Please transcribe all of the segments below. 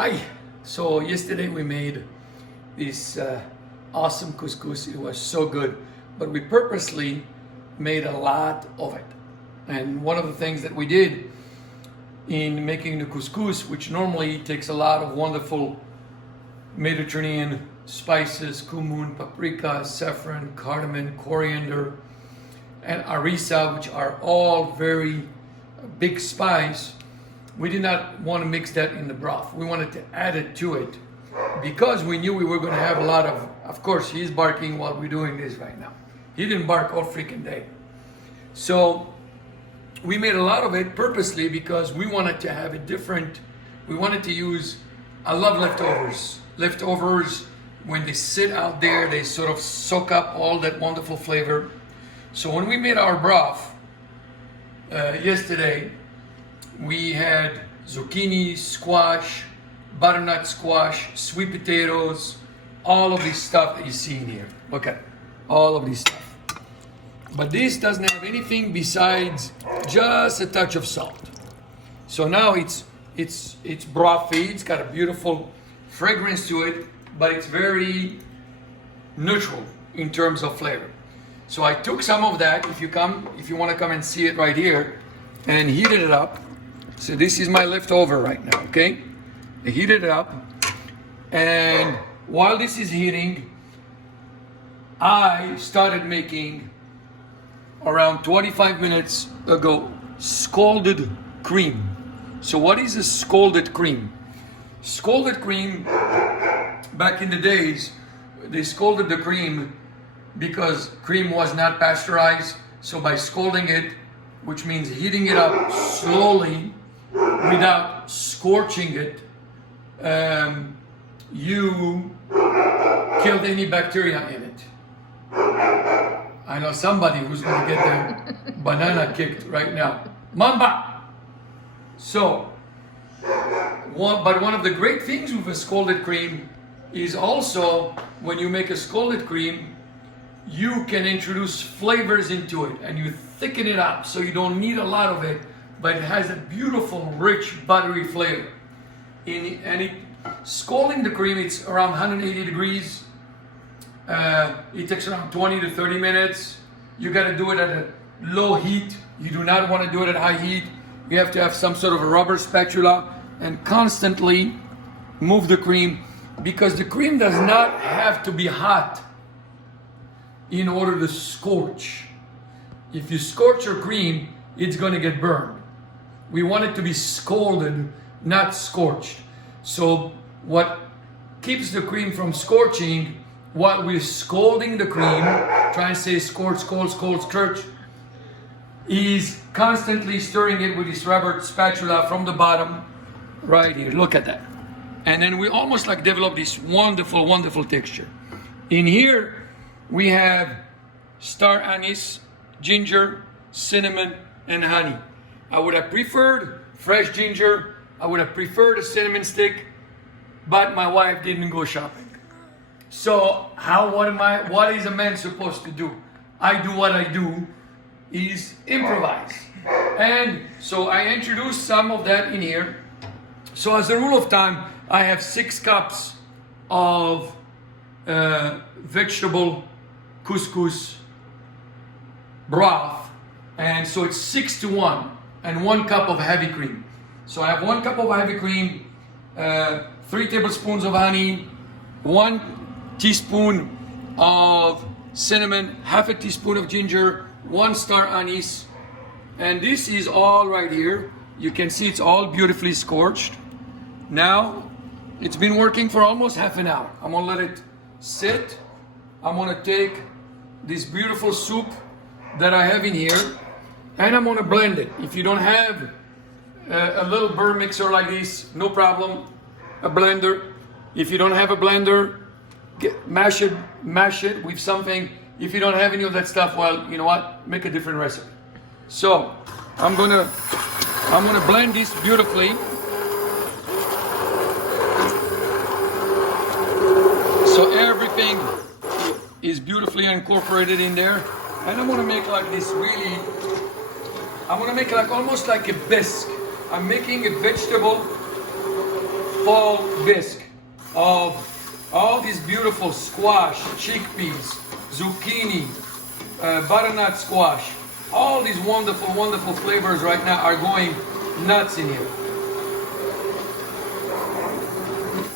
Hi. So yesterday we made this awesome couscous. It was so good, but we purposely made a lot of it. And one of the things that we did in making the couscous, which normally takes a lot of wonderful Mediterranean spices, cumin, paprika, saffron, cardamom, coriander, and harissa, which are all very big spice, we did not want to mix that in the broth. We wanted to add it to it because we knew we were going to have a lot of course, he's barking while we're doing this right now. He didn't bark all freaking day. So we made a lot of it purposely because we wanted to have it different. We wanted to use, I love leftovers. Leftovers, when they sit out there, they sort of soak up all that wonderful flavor. So when we made our broth yesterday, we had zucchini, squash, butternut squash, sweet potatoes, all of this stuff that you see in here. Look at all of this stuff. But this doesn't have anything besides just a touch of salt. So now it's brothy. It's got a beautiful fragrance to it, but it's very neutral in terms of flavor. So I took some of that. If you want to come and see it right here, and heated it up. So this is my leftover right now, okay? I heated it up, and while this is heating, I started making, around 25 minutes ago, scalded cream. So what is a scalded cream? Scalded cream, back in the days, they scalded the cream because cream was not pasteurized. So by scalding it, which means heating it up slowly without scorching it, you killed any bacteria in it. I know somebody who's going to get their banana kicked right now. Mamba! So, one of the great things with a scalded cream is also when you make a scalded cream, you can introduce flavors into it and you thicken it up so you don't need a lot of it, but it has a beautiful, rich, buttery flavor. Scalding the cream, it's around 180 degrees. It takes around 20 to 30 minutes. You got to do it at a low heat. You do not want to do it at high heat. You have to have some sort of a rubber spatula and constantly move the cream, because the cream does not have to be hot in order to scorch. If you scorch your cream, it's going to get burned. We want it to be scalded, not scorched. So what keeps the cream from scorching while we're scalding the cream, trying to say scorch, is constantly stirring it with this rubber spatula from the bottom right here. Look at that. And then we almost like develop this wonderful, wonderful texture. In here, we have star anise, ginger, cinnamon, and honey. I would have preferred fresh ginger. I would have preferred a cinnamon stick, but my wife didn't go shopping. So what is a man supposed to do? I do what I do is improvise. And so I introduced some of that in here. So as a rule of thumb, I have 6 cups of vegetable couscous broth, and so it's 6-to-1, and 1 cup of heavy cream. So I have 1 cup of heavy cream, 3 tablespoons of honey, 1 teaspoon of cinnamon, half a teaspoon of ginger, 1 star anise, and this is all right here. You can see it's all beautifully scorched. Now it's been working for almost half an hour. I'm gonna let it sit. I'm gonna take this beautiful soup that I have in here, and I'm gonna blend it. If you don't have a little burr mixer like this, no problem, a blender. If you don't have a blender, mash it with something. If you don't have any of that stuff, well, you know what? Make a different recipe. So I'm gonna blend this beautifully. So everything is beautifully incorporated in there. And I'm gonna make like this really, I'm gonna make like almost like a bisque. I'm making a vegetable fall bisque of all these beautiful squash, chickpeas, zucchini, butternut squash. All these wonderful, wonderful flavors right now are going nuts in here.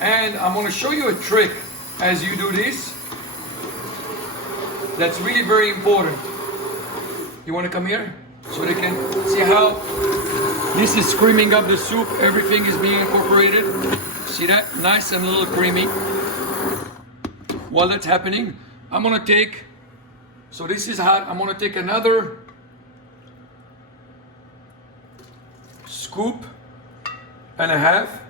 And I'm going to show you a trick as you do this that's really very important. You want to come here so they can see how this is creaming up the soup. Everything is being incorporated. See that? Nice and a little creamy. While that's happening, I'm going to take, so this is hot, I'm going to take another scoop and a half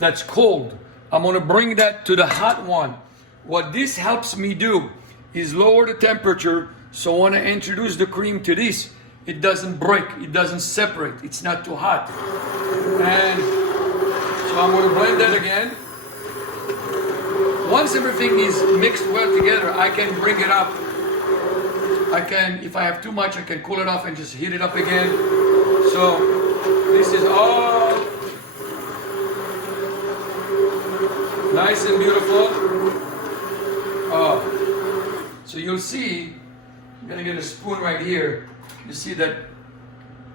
that's cold. I'm going to bring that to the hot one. What this helps me do is lower the temperature, so when I introduce the cream to this, it doesn't break, it doesn't separate, it's not too hot. And so I'm going to blend that again. Once everything is mixed well together, I can bring it up. I can, if I have too much, I can cool it off and just heat it up again. So this is all nice and beautiful. Oh, so you'll see, I'm gonna get a spoon right here. You see that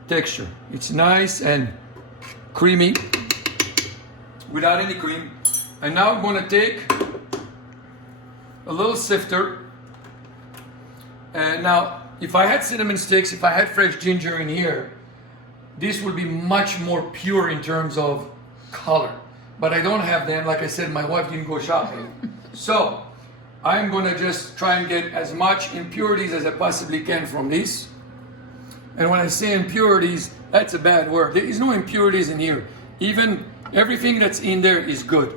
texture. It's nice and creamy without any cream. And now I'm gonna take a little sifter. And now, if I had cinnamon sticks, if I had fresh ginger in here, this would be much more pure in terms of color. But I don't have them. Like I said, my wife didn't go shopping. So I'm gonna just try and get as much impurities as I possibly can from this. And when I say impurities, that's a bad word. There is no impurities in here. Even everything that's in there is good.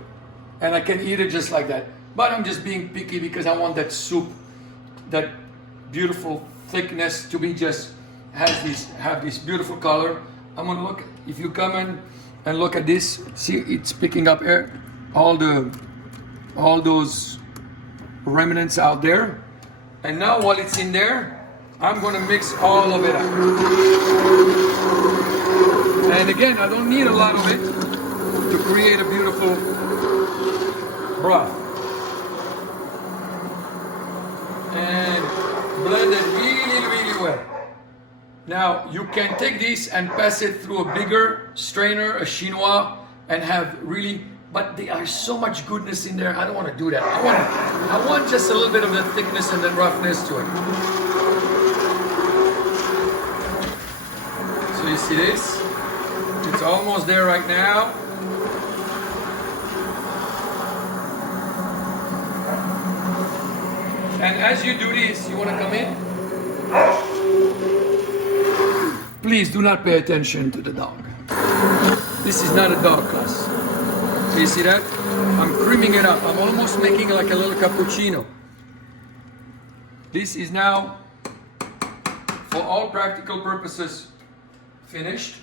And I can eat it just like that. But I'm just being picky because I want that soup, that beautiful thickness to be just have this beautiful color. I'm gonna look, if you come in and look at this, see it's picking up air, all those remnants out there. And now while it's in there, I'm gonna mix all of it up. And again, I don't need a lot of it to create a beautiful broth. And blend it really, really well. Now you can take this and pass it through a bigger strainer, a chinois, and have really, but there are so much goodness in there. I don't want to do that. I want just a little bit of the thickness and the roughness to it. So you see this? It's almost there right now. And as you do this, you want to come in? Please do not pay attention to the dog. This is not a dog class. So you see that? I'm creaming it up. I'm almost making like a little cappuccino. This is now, for all practical purposes, finished.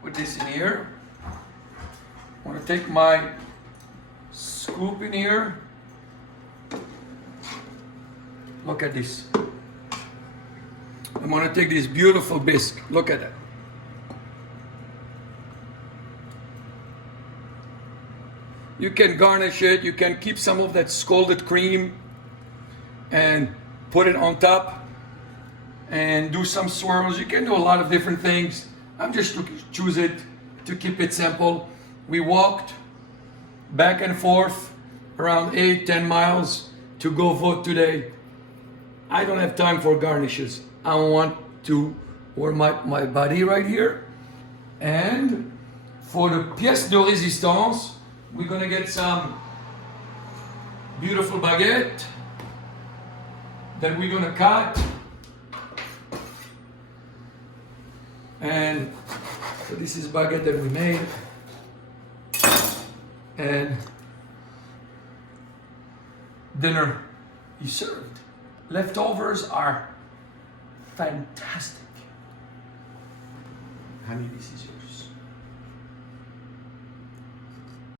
Put this in here. I want to take my scoop in here. Look at this. I'm going to take this beautiful bisque. Look at that. You can garnish it. You can keep some of that scalded cream and put it on top and do some swirls. You can do a lot of different things. I'm just to choose it to keep it simple. We walked back and forth around 8-10 miles to go vote today. I don't have time for garnishes. I want to wear my body right here. And for the pièce de résistance, we're gonna get some beautiful baguette that we're gonna cut. And so this is baguette that we made. And dinner is served. Leftovers are fantastic. Honey, this is yours.